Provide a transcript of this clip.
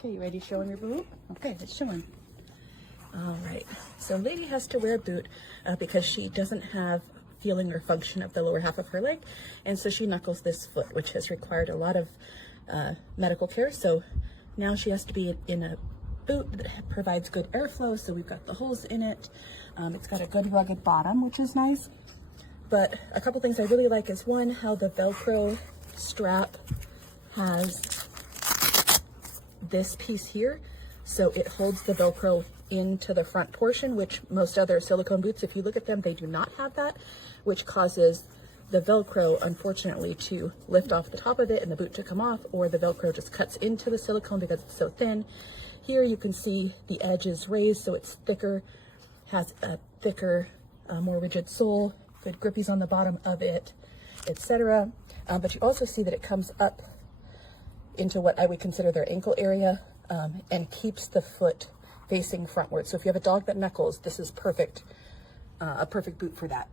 Okay, you ready to show him your boot? Okay, let's show him. All right, so lady has to wear a boot because she doesn't have feeling or function of the lower half of her leg, and so she knuckles this foot, which has required a lot of medical care. So now she has to be in a boot that provides good airflow, so we've got the holes in it. It's got a good rugged bottom, which is nice. But a couple things I really like is, one, how the Velcro strap has this piece here, so it holds the Velcro into the front portion, which most other silicone boots, if you look at them, they do not have that, which causes the Velcro, unfortunately, to lift off the top of it and the boot to come off, or the Velcro just cuts into the silicone because it's so thin. Here you can see the edge is raised, so it's thicker, has a thicker, more rigid sole, good grippies on the bottom of it, etc. But you also see that it comes up into what I would consider their ankle area, and keeps the foot facing frontward. So if you have a dog that knuckles, this is perfect, a perfect boot for that.